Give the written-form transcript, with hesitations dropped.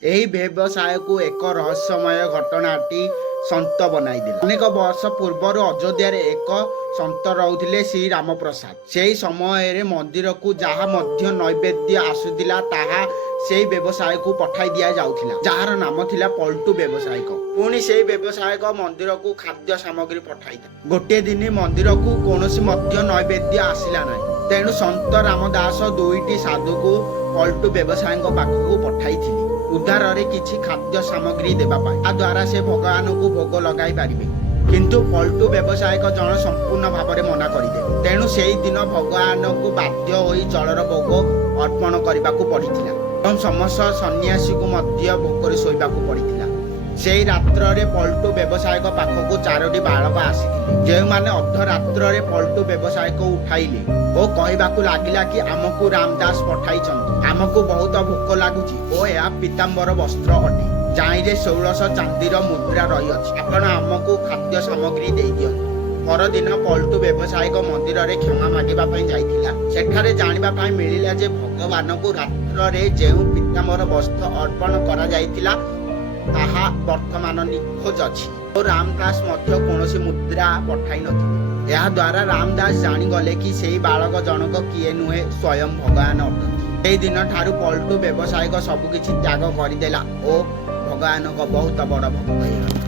ଏହି ବ୍ୟବସାୟକୁ ଏକ ରହସ୍ୟମୟ ଘଟଣାଟି ସନ୍ତ ବନାଇଦେଲା। ଅନେକ ବର୍ଷ ପୂର୍ବରୁ ଅଯୋଧ୍ୟାରେ ଏକ ସନ୍ତ ରହୁଥିଲେ ଶ୍ରୀ ରାମପ୍ରସାଦ। ସେହି ସମୟରେ ମନ୍ଦିରକୁ ଯାହା ମଧ୍ୟ ନୈବେଦ୍ୟ ଆସୁଥିଲା ତାହା ସେହି ବ୍ୟବସାୟକୁ ପଠାଇ ଦିଆଯାଉଥିଲା, ଯାହାର ନାମ ଥିଲା ପଲ୍ଟୁ ବ୍ୟବସାୟିକ। ପୁଣି ସେହି ବ୍ୟବସାୟିକ ମନ୍ଦିରକୁ ଖାଦ୍ୟ ସାମଗ୍ରୀ ପଠାଇଥାଏ। ଗୋଟିଏ ଦିନ ମନ୍ଦିରକୁ କୌଣସି ମଧ୍ୟ ନୈବେଦ୍ୟ ଆସିଲା ନାହିଁ। ତେଣୁ ସନ୍ତ ରାମଦାସ ଦୁଇଟି ସାଧୁକୁ ପଲ୍ଟୁ ବ୍ୟବସାୟୀଙ୍କ ପାଖକୁ ପଠାଇଥିଲେ ଉଦ୍ଧାରରେ କିଛି ଖାଦ୍ୟ ସାମଗ୍ରୀ ଦେବା ପାଇଁ, ଯାହାଦ୍ୱାରା ସେ ଭଗବାନଙ୍କୁ ଭୋଗ ଲଗାଇ ପାରିବେ। କିନ୍ତୁ ପଲ୍ଟୁ ବ୍ୟବସାୟିକ ଜଣ ସମ୍ପୂର୍ଣ୍ଣ ଭାବରେ ମନା କରିଦେଲେ। ତେଣୁ ସେହି ଦିନ ଭଗବାନଙ୍କୁ ବାଧ୍ୟ ହୋଇ ଜଳର ଭୋଗ ଅର୍ପଣ କରିବାକୁ ପଡ଼ିଥିଲା ଏବଂ ସମସ୍ତ ସନ୍ନ୍ୟାସୀକୁ ମଧ୍ୟ ଭୋକରେ ଶୋଇବାକୁ ପଡ଼ିଥିଲା। ସେହି ରାତ୍ରରେ ପଲ୍ଟୁ ବ୍ୟବସାୟିକ ପାଖକୁ 4ଟି ବାଳକ ଆସିଥିଲେ, ଯେଉଁମାନେ ଅର୍ଦ୍ଧରାତ୍ରରେ ପଲ୍ଟୁ ବ୍ୟବସାୟିକ ଉଠାଇଲେ ଓ କହିବାକୁ ଲାଗିଲା କି ଆମକୁ ରାମଦାସ ପଠାଇଛନ୍ତି। ଆମକୁ ବହୁତ ଭୋକ ଲାଗୁଛି ଓ ଏହା ପୀତାମ୍ବର ବସ୍ତ୍ର ଅଟେ, ଯାହିଁରେ 1600 ଚାନ୍ଦିର ମୁଦ୍ରା ରହିଅଛି। ଆପଣ ଆମକୁ ଖାଦ୍ୟ ସାମଗ୍ରୀ ଦେଇଦିଅନ୍ତୁ। ପରଦିନ ପଲ୍ଟୁ ବ୍ୟବସାୟିକ ମନ୍ଦିରରେ କ୍ଷମା ମାଗିବା ପାଇଁ ଯାଇଥିଲା। ସେଠାରେ ଜାଣିବା ପାଇଁ ମିଳିଲା ଯେ ଭଗବାନଙ୍କୁ ରାତ୍ରରେ ଯେଉଁ ପୀତାମ୍ବର ବସ୍ତ୍ର ଅର୍ପଣ କରାଯାଇଥିଲା ତାହା ବର୍ତ୍ତମାନ ନିଖୋଜ ଅଛି ଓ ରାମଦାସ ମଧ୍ୟ କୌଣସି ମୁଦ୍ରା ପଠାଇ ନଥିଲେ। ଏହାଦ୍ୱାରା ରାମଦାସ ଜାଣିଗଲେ କି ସେହି ବାଳକ ଜଣକ କିଏ ନୁହେଁ, ସ୍ୱୟଂ ଭଗବାନ ଅଟନ୍ତି। ସେହି ଦିନ ଠାରୁ ପଲ୍ଟୁ ବ୍ୟବସାୟିକ ସବୁକିଛି ତ୍ୟାଗ କରିଦେଲା ଓ ଭଗବାନଙ୍କ ବହୁତ ବଡ଼ ଭକ୍ତ ହୋଇଗଲା।